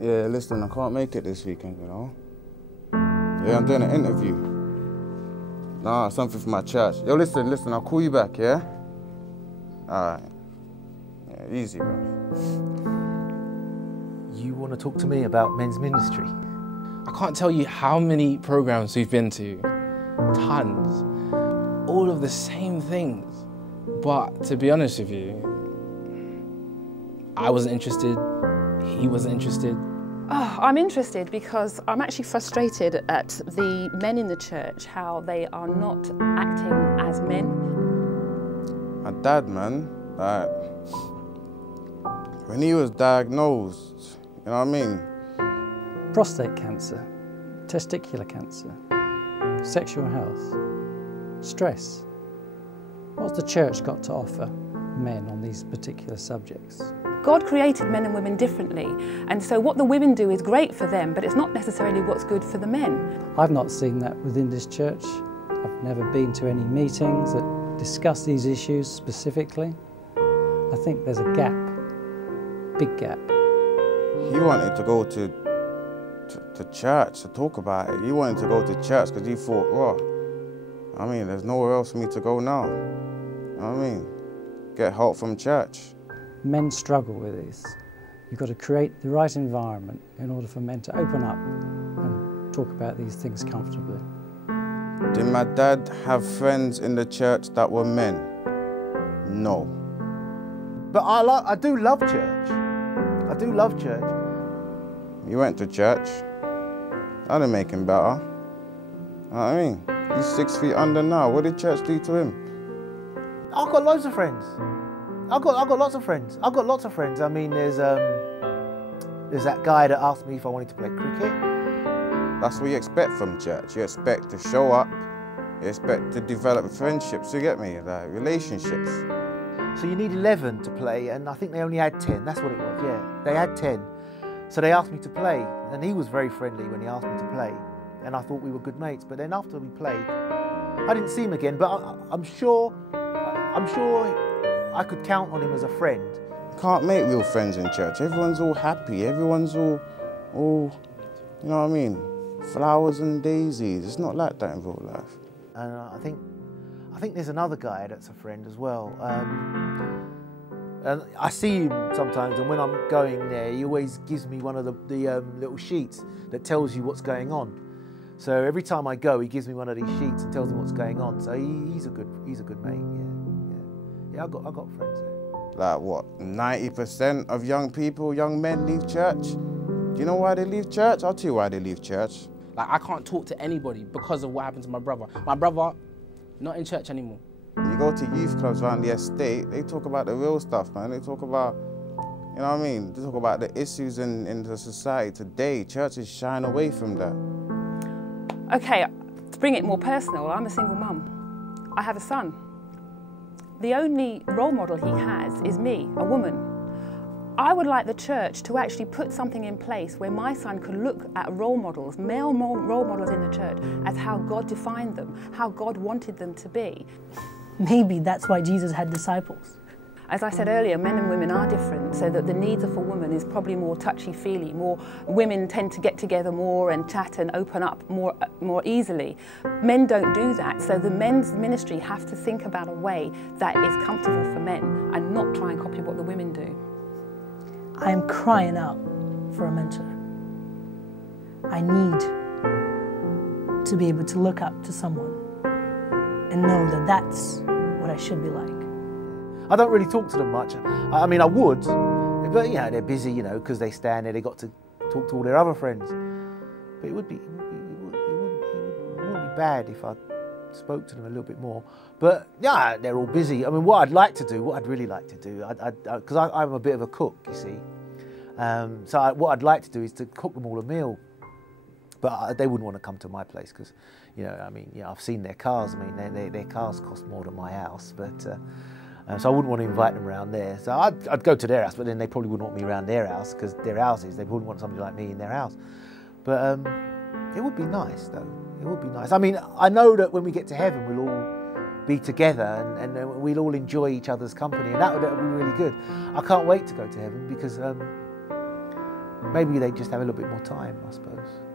Yeah, listen, I can't make it this weekend, you know. Yeah, I'm doing an interview. Nah, something for my church. Yo, listen, I'll call you back, yeah? Alright. Yeah, easy, bro. You want to talk to me about men's ministry? I can't tell you how many programs we've been to. Tons. All of the same things. But to be honest with you, I wasn't interested, he wasn't interested. Oh, I'm interested because I'm actually frustrated at the men in the church, how they are not acting as men. My dad, man, like, when he was diagnosed, you know what I mean? Prostate cancer, testicular cancer, sexual health, stress. What's the church got to offer men on these particular subjects? God created men and women differently, and so what the women do is great for them, but it's not necessarily what's good for the men. I've not seen that within this church. I've never been to any meetings that discuss these issues specifically. I think there's a gap, big gap. He wanted to go to church to talk about it. He wanted to go to church because he thought, oh, I mean, there's nowhere else for me to go now. You know what I mean? Get help from church. Men struggle with this. You've got to create the right environment in order for men to open up and talk about these things comfortably. Did my dad have friends in the church that were men? No. But I do love church. I do love church. He went to church. That didn't make him better. You know what I mean? He's 6 feet under now. What did church do to him? I've got loads of friends. I've got lots of friends. I've got lots of friends. I mean, there's that guy that asked me if I wanted to play cricket. That's what you expect from church. You expect to show up. You expect to develop friendships, you get me? Like relationships. So you need 11 to play, and I think they only had 10. That's what it was, yeah. They had 10. So they asked me to play, and he was very friendly when he asked me to play. And I thought we were good mates. But then after we played, I didn't see him again, but I'm sure I could count on him as a friend. You can't make real friends in church. Everyone's all happy. Everyone's all, you know what I mean? Flowers and daisies. It's not like that in real life. And I think there's another guy that's a friend as well. And I see him sometimes, and when I'm going there, he always gives me one of the little sheets that tells you what's going on. So every time I go, he gives me one of these sheets and tells me what's going on. So he's a good mate. Yeah, I've got friends there. Like what, 90% of young men leave church? Do you know why they leave church? I'll tell you why they leave church. Like, I can't talk to anybody because of what happened to my brother. My brother, not in church anymore. You go to youth clubs around the estate, they talk about the real stuff, man. They talk about, you know what I mean? They talk about the issues in the society today. Churches shine away from that. Okay, to bring it more personal, I'm a single mum. I have a son. The only role model he has is me, a woman. I would like the church to actually put something in place where my son could look at role models, male role models in the church, as how God defined them, how God wanted them to be. Maybe that's why Jesus had disciples. As I said earlier, men and women are different, so that the needs of a woman is probably more touchy-feely. More women tend to get together more and chat and open up more easily. Men don't do that, so the men's ministry have to think about a way that is comfortable for men and not try and copy what the women do. I am crying out for a mentor. I need to be able to look up to someone and know that that's what I should be like. I don't really talk to them much. I mean, I would, but you know, they're busy, you know, because they stand there, they got to talk to all their other friends. But it wouldn't be bad if I spoke to them a little bit more. But yeah, they're all busy. I mean, what I'd really like to do, because I'm a bit of a cook, you see. So what I'd like to do is to cook them all a meal. But they wouldn't want to come to my place because, you know, I mean, you know, I've seen their cars. I mean, their cars cost more than my house. But so I wouldn't want to invite them around there. So I'd go to their house, but then they probably wouldn't want me around their house because their houses, they wouldn't want somebody like me in their house. But it would be nice, though. It would be nice. I mean, I know that when we get to heaven, we'll all be together and we'll all enjoy each other's company, and that would be really good. I can't wait to go to heaven because Maybe they just have a little bit more time, I suppose.